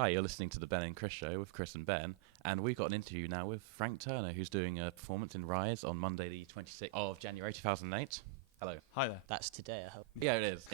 Hi, you're listening to the Ben and Chris Show with Chris and Ben, and we've got an interview now with Frank Turner, who's doing a performance in Rise on Monday the 26th of January 2008. Hello. Hi there. That's today, I hope. Yeah, it is.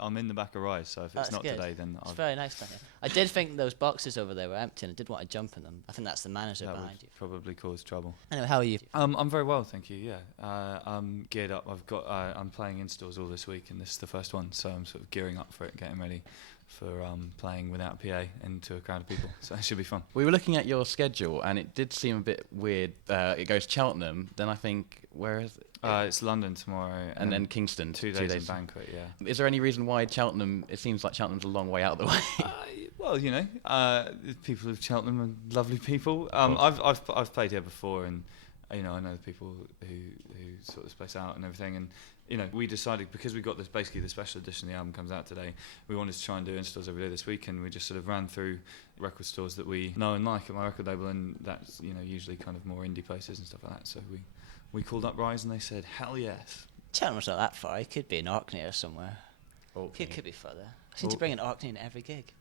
I'm in the back of Rise, so if That's it's not good. today, then It's very nice down here. I did think those boxes over there were empty, and I did want to jump in them. I think that's the manager that behind would you. probably cause trouble. Anyway, how are you? I'm very well, thank you. Yeah, I'm geared up. I'm playing installs all this week, and this is the first one, so I'm sort of gearing up for it, getting ready for playing without PA into a crowd of people. So it should be fun. We were looking at your schedule, and it did seem a bit weird. It goes Cheltenham, then I think, where is it? It's London tomorrow, and then Kingston. 2 days in Banquet. Yeah. Is there any reason why Cheltenham? It seems like Cheltenham's a long way out of the way. Well, you know, the people of Cheltenham are lovely people. I've played here before, and you know, I know the people who sort this place out and everything. And you know, we decided, because we got this, basically the special edition of the album comes out today, we wanted to try and do installs every day this week, and we just sort of ran through record stores that we know and like at my record label, and that's, you know, usually kind of more indie places and stuff like that. So we called up Rise, and they said hell yes. Cheltenham's not that far. It could be in Orkney or somewhere. Orkney. It could be further. I seem to bring an Orkney in every gig.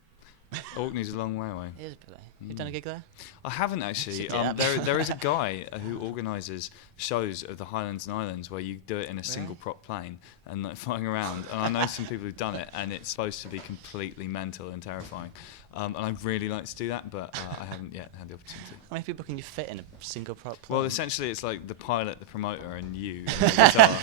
Orkney's a long way away. It is a bit away. You've done a gig there? I haven't actually. There is a guy who organises shows of the Highlands and Islands where you do it in a single prop plane and like flying around. And I know some people who've done it, and it's supposed to be completely mental and terrifying. And I'd really like to do that, but I haven't yet had the opportunity. How many people can you fit in a single prop plane? Well, essentially, it's like the pilot, the promoter, and you, and the guitar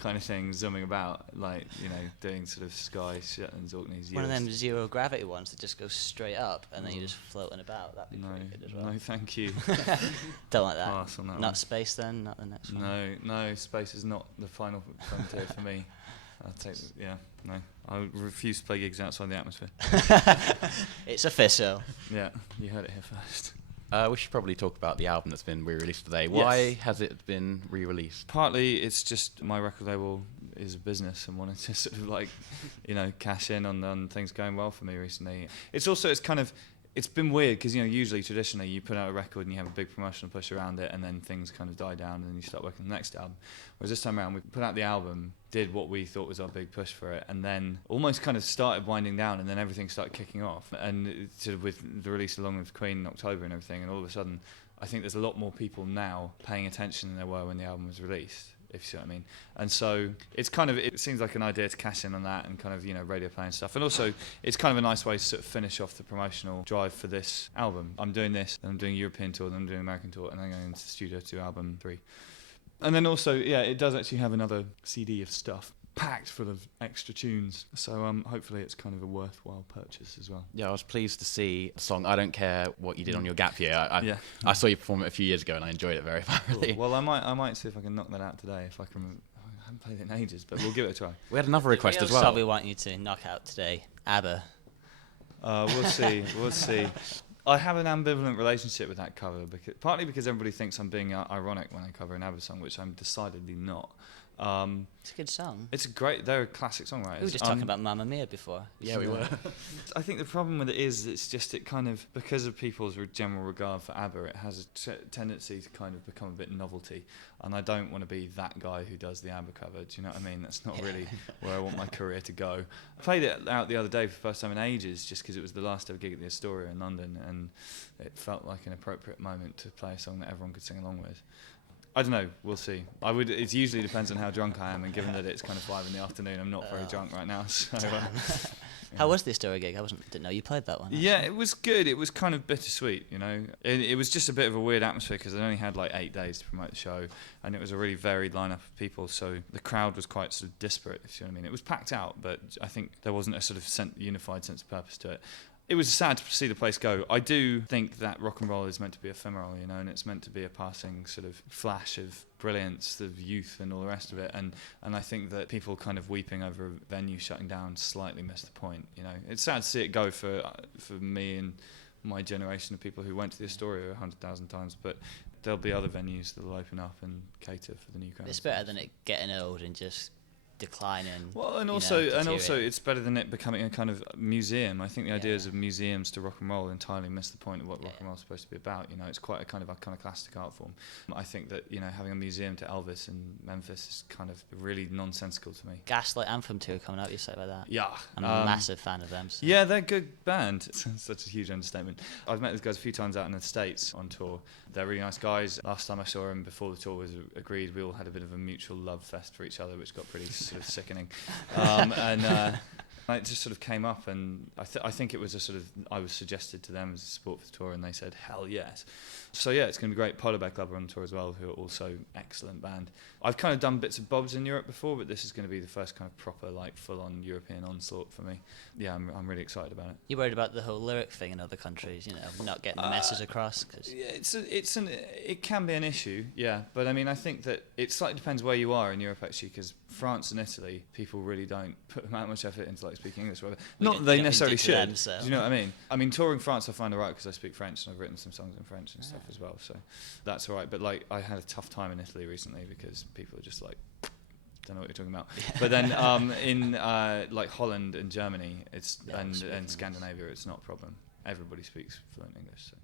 kind of thing, zooming about, like, you know, doing sort of Sky, Shetlands, Orkneys. One of them zero gravity ones that just goes straight up, and then you're just floating about. That'd be pretty good as well. No, thank you. Don't like that. Pass on that Not one. space then, not the next one. No, space is not the final frontier for me. I refuse to play gigs outside the atmosphere. It's official. Yeah, you heard it here first. We should probably talk about the album that's been re-released today. Why has it been re-released? Partly it's just my record label is a business and wanted to sort of like, you know, cash in on things going well for me recently. It's been weird because, you know, usually traditionally you put out a record and you have a big promotional push around it, and then things kind of die down and then you start working on the next album. Whereas this time around we put out the album, did what we thought was our big push for it, and then almost kind of started winding down, and then everything started kicking off. And it sort of with the release along with Queen in October and everything, and all of a sudden I think there's a lot more people now paying attention than there were when the album was released, if you see what I mean. And so it's kind of, it seems like an idea to cash in on that and kind of, you know, radio play and stuff. And also it's kind of a nice way to sort of finish off the promotional drive for this album. I'm doing this, then I'm doing European tour, then I'm doing American tour, and then going into the studio to album 3. And then also, yeah, it does actually have another CD of stuff packed full of extra tunes. So hopefully it's kind of a worthwhile purchase as well. Yeah, I was pleased to see the song I Don't Care What You Did on Your Gap Year. I saw you perform it a few years ago and I enjoyed it very thoroughly. Cool. Well, I might see if I can knock that out today, if I can. I haven't played it in ages, but we'll give it a try. We had another request as well. Song we want you to knock out today, ABBA. We'll see. I have an ambivalent relationship with that cover, partly because everybody thinks I'm being ironic when I cover an ABBA song, which I'm decidedly not. It's a good song. They're a classic songwriters. We were just talking about Mamma Mia before. Yeah, we were. I think the problem with it is it kind of, because of people's general regard for ABBA, it has a tendency to kind of become a bit novelty, and I don't want to be that guy who does the ABBA cover. Do you know what I mean? That's not really where I want my career to go. I played it out the other day for the first time in ages, just because it was the last ever gig at the Astoria in London, and it felt like an appropriate moment to play a song that everyone could sing along with. I don't know. We'll see. It usually depends on how drunk I am, and given that it's kind of 5 PM, I'm not very drunk right now. So, How was the Astoria gig? Didn't know you played that one. Actually. Yeah, it was good. It was kind of bittersweet, you know. It was just a bit of a weird atmosphere because I only had like 8 days to promote the show, and it was a really varied lineup of people. So the crowd was quite sort of disparate, if you know what I mean. It was packed out, but I think there wasn't a sort of unified sense of purpose to it. It was sad to see the place go. I do think that rock and roll is meant to be ephemeral, you know, and it's meant to be a passing sort of flash of brilliance, of youth and all the rest of it. And I think that people kind of weeping over a venue shutting down slightly missed the point, you know. It's sad to see it go for me and my generation of people who went to the Astoria 100,000 times, but there'll be other venues that will open up and cater for the new crowd. It's better than it getting old and just declining. Well, and you also, know, and also, deteriorating. it's better than it becoming a kind of museum. I think the Yeah. ideas of museums to rock and roll entirely miss the point of what rock and roll is supposed to be about. You know, it's quite a kind of iconoclastic art form. I think that, you know, having a museum to Elvis in Memphis is kind of really nonsensical to me. Gaslight Anthem tour coming up. You say about that? Yeah, I'm a massive fan of them. So. yeah, they're a good band. Such a huge understatement. I've met these guys a few times out in the States on tour. They're really nice guys. Last time I saw them, before the tour was agreed, we all had a bit of a mutual love fest for each other, which got pretty sort of sickening. It just sort of came up, and I think it was a sort of, I was suggested to them as a support for the tour, and they said hell yes. So yeah, it's going to be great. Polar Bear Club are on tour as well, who are also excellent band. I've kind of done bits and bobs in Europe before, but this is going to be the first kind of proper, like, full-on European onslaught for me. Yeah, I'm really excited about it. You worried about the whole lyric thing in other countries, you know, not getting the message across? Cause Yeah, it can be an issue, yeah. But I mean, I think that it slightly depends where you are in Europe, actually, because France and Italy, people really don't put that much effort into, like, speaking English. Not that they necessarily should. Them, so. Do you know what I mean? I mean, touring France, I find alright because I speak French and I've written some songs in French and stuff as well. So that's alright. But like, I had a tough time in Italy recently because people are just like, don't know what you're talking about. But then in like Holland and Germany, and Scandinavia, it's not a problem. Everybody speaks fluent English. So.